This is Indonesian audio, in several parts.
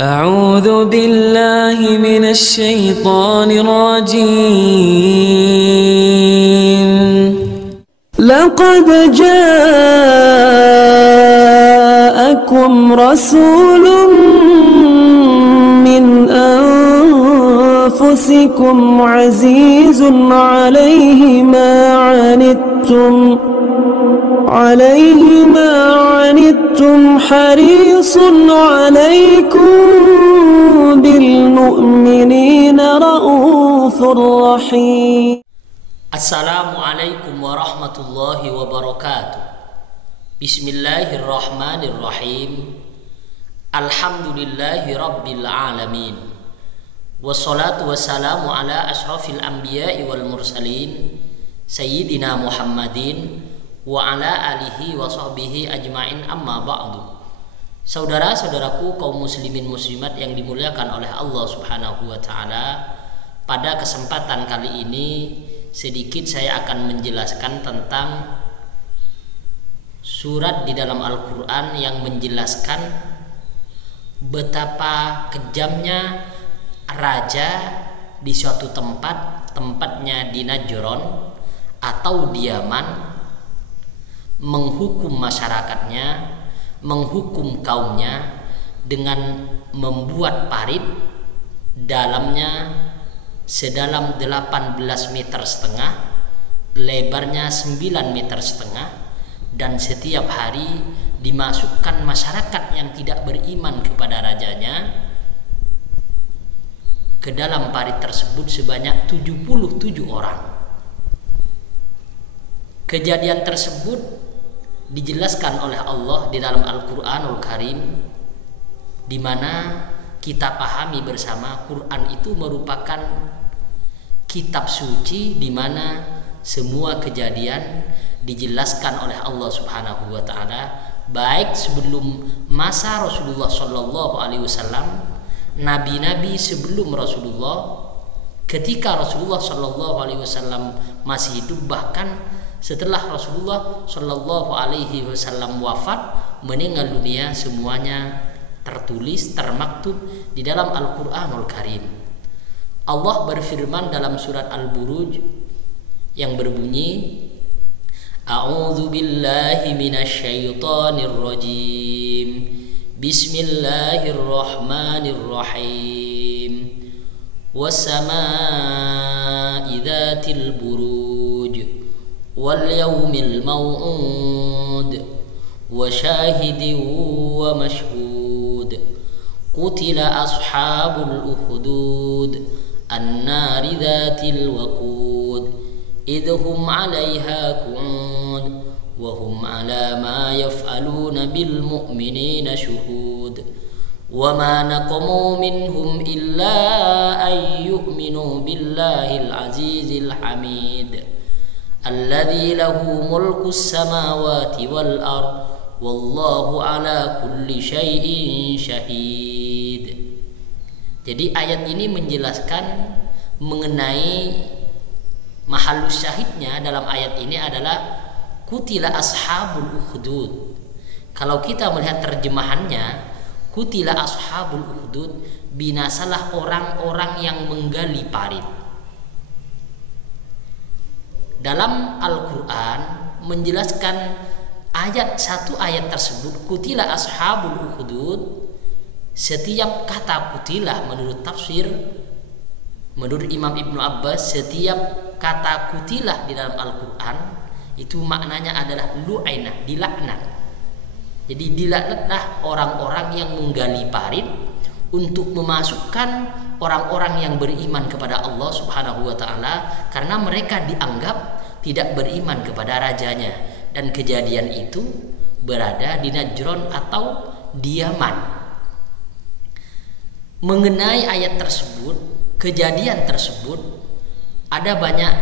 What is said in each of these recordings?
أعوذ بالله من الشيطان الرجيم. لقد جاءكم رسول من أنفسكم عزيز عليه ما عنتم حريص عليكم بالمؤمنين رؤوف رحيم. Assalamualaikum warahmatullahi wabarakatuh. Bismillahirrahmanirrahim. Alhamdulillahi rabbil alamin. Wassalatu wassalamu ala ashrafil anbiya'i wal mursalin Sayyidina Muhammadin wa ala alihi wa sahbihi ajma'in, amma ba'du. Saudara-saudaraku kaum muslimin muslimat yang dimuliakan oleh Allah Subhanahu wa taala, pada kesempatan kali ini sedikit saya akan menjelaskan tentang surat di dalam Al-Quran yang menjelaskan betapa kejamnya raja di suatu tempatnya di Najran atau di Yaman, menghukum masyarakatnya, menghukum kaumnya dengan membuat parit dalamnya sedalam 18,5 meter, lebarnya 9,5 meter, dan setiap hari dimasukkan masyarakat yang tidak beriman kepada rajanya ke dalam parit tersebut sebanyak 77 orang. Kejadian tersebut dijelaskan oleh Allah di dalam Al-Quranul Karim, di mana kita pahami bersama Quran itu merupakan kitab suci di mana semua kejadian dijelaskan oleh Allah Subhanahu wa taala, baik sebelum masa Rasulullah sallallahu alaihi wasallam, nabi-nabi sebelum Rasulullah, ketika Rasulullah sallallahu alaihi wasallam masih hidup, bahkan setelah Rasulullah sallallahu alaihi wasallam wafat meninggal dunia, semuanya tertulis, termaktub di dalam Al-Quranul Karim. Allah berfirman dalam surat Al-Buruj yang berbunyi, A'udzu billahi minasyaitonir rajim. Bismillahirrahmanirrahim. Was-samaa'i dzatil buruj wal yaumil maw'ud wa syahidin wa mashhud. Qutila ashabul ukhdud an-nari dzatil waqud idhum 'alaiha qu'ud wa hum 'ala ma yaf'aluna bil mu'minina syuhud wa ma naqamu minhum illa ay yu'minu billahil azizil hamid alladzi lahu mulkus samawati wal ard wallahu ala kulli syai'in syahid. Jadi ayat ini menjelaskan mengenai mahalus syahidnya dalam ayat ini adalah kutila ashabul ukhdud. Kalau kita melihat terjemahannya, kutila ashabul ukhdud, binasalah orang-orang yang menggali parit. Dalam Al-Quran menjelaskan satu ayat tersebut, kutila ashabul ukhdud, setiap kata kutilah menurut tafsir, menurut Imam Ibnu Abbas, setiap kata kutilah di dalam Al-Quran itu maknanya adalah lu'ainah, dilaknat. Jadi dilaknatlah orang-orang yang menggali parit untuk memasukkan orang-orang yang beriman kepada Allah Subhanahu wa taala, karena mereka dianggap tidak beriman kepada rajanya, dan kejadian itu berada di Najran atau di Yaman. Mengenai ayat tersebut, kejadian tersebut, ada banyak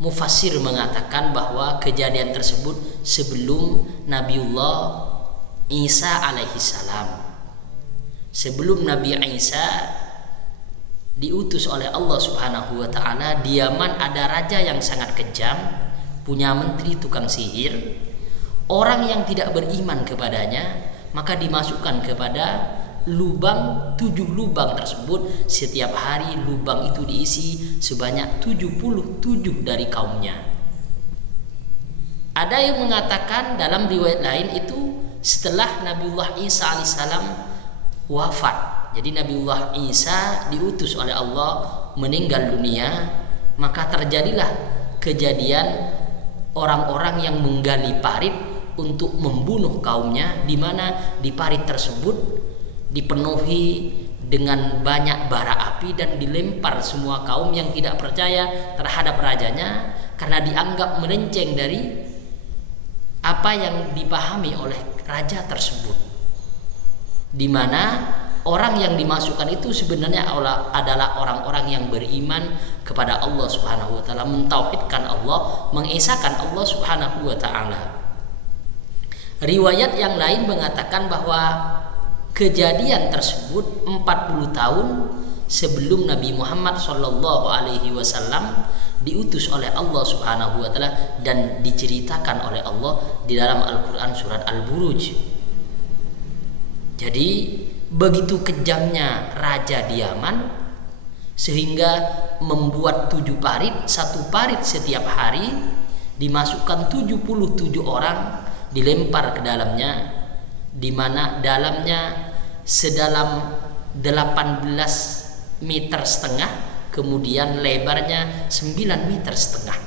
mufassir mengatakan bahwa kejadian tersebut sebelum Nabiullah Isa alaihi salam. Sebelum Nabi Isa diutus oleh Allah Subhanahu wa taala, di Yaman ada raja yang sangat kejam, punya menteri tukang sihir. Orang yang tidak beriman kepadanya maka dimasukkan kepada lubang, 7 lubang tersebut setiap hari lubang itu diisi sebanyak 77 dari kaumnya. Ada yang mengatakan dalam riwayat lain itu setelah Nabiullah Isa alaihissalam wafat. Jadi Nabiullah Isa diutus oleh Allah meninggal dunia, maka terjadilah kejadian orang-orang yang menggali parit untuk membunuh kaumnya, di mana di parit tersebut dipenuhi dengan banyak bara api dan dilempar semua kaum yang tidak percaya terhadap rajanya karena dianggap melenceng dari apa yang dipahami oleh raja tersebut, di mana orang yang dimasukkan itu sebenarnya adalah orang-orang yang beriman kepada Allah Subhanahu wa taala, mentauhidkan Allah, mengesahkan Allah Subhanahu wa taala. Riwayat yang lain mengatakan bahwa kejadian tersebut 40 tahun sebelum Nabi Muhammad sallallahu alaihi wasallam diutus oleh Allah Subhanahu wa taala dan diceritakan oleh Allah di dalam Al-Qur'an surat Al-Buruj. Jadi begitu kejamnya raja di Yaman sehingga membuat 7 parit, 1 parit setiap hari, dimasukkan 77 orang, dilempar ke dalamnya, di mana dalamnya sedalam 18 meter setengah, kemudian lebarnya 9 meter setengah.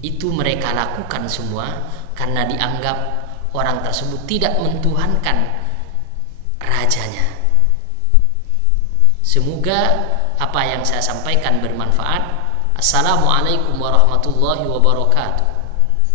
Itu mereka lakukan semua karena dianggap orang tersebut tidak mentuhankan rajanya. Semoga apa yang saya sampaikan bermanfaat. Assalamualaikum warahmatullahi wabarakatuh.